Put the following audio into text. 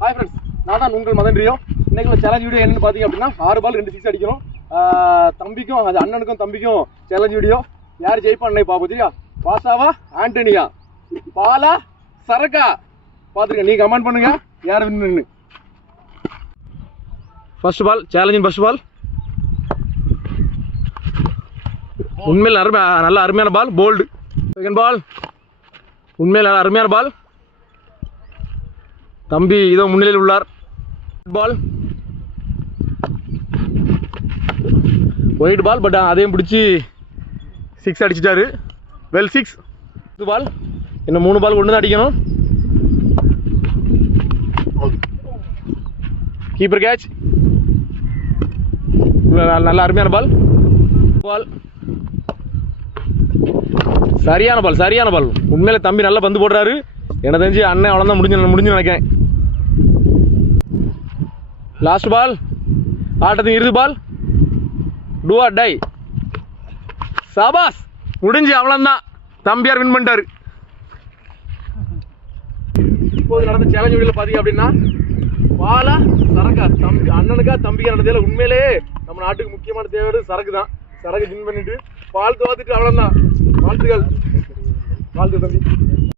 Hi friends, நான் தான் உங்கள் மதன் ரியோ. இன்னைக்கு சேலஞ்ச் வீடியோ என்னன்னு பார்த்தீங்க அப்படின்னா 6 பால் 2 6 அடிக்கணும். தம்பிக்கும் அது அண்ணனுக்கும் தம்பிக்கும் சேலஞ்ச் வீடியோ. யார் ஜெயிப்பா அன்னைக்கு பார்ப்போம். பாசாவா ஆண்டனியா, பாலா சரக்கா பார்த்துருங்க. நீ கமெண்ட் பண்ணுங்க யார் வின்னு. ஃபர்ஸ்ட் பால் சேலஞ்சின் ஃபர்ஸ்ட் பால் உண்மையில் நல்ல அருமையான பால், போல்டு. செகண்ட் பால் உண்மையில் நல்ல அருமையான பால், தம்பி இதோ முன்னிலையில் உள்ளார். பால் ஒயிட் பால், பட் அதையும் பிடிச்சி 6 அடிச்சிட்டாரு. வெல் 6. இது பால் இன்னும் 3 பால் ஒன்று தான் அடிக்கணும். கீப்பர் கேட்ச், நல்ல அருமையான பால். பால் சரியான பால், சரியான பால். உண்மையில தம்பி நல்லா பந்து போடுறாரு. எனக்கு தெரிஞ்சு அண்ணன் அவ்வளோதான் முடிஞ்சு நினைக்கிறேன். லாஸ்ட் பால், ஆட்டத்தின் இறுதி பால், டூ ஆர் டை. சபாஸ், முடிஞ்சு அவ்வளோதான். தம்பியார் வின் பண்ணிட்டாரு. இப்போது நடந்த சேலஞ்ச் வீடியோவில் பார்த்தீங்க அப்படின்னா பாலா சரக்கா, தம்பி அண்ணனுக்கா தம்பிக்கா நடந்ததில் உண்மையிலே நம்ம நாட்டுக்கு முக்கியமான தேவை சரக்கு தான். சரக்கு வின் பண்ணிட்டு பால் தோத்துட்டு அவ்வளோதான். வாழ்த்துக்கள், வாழ்த்து தம்பி.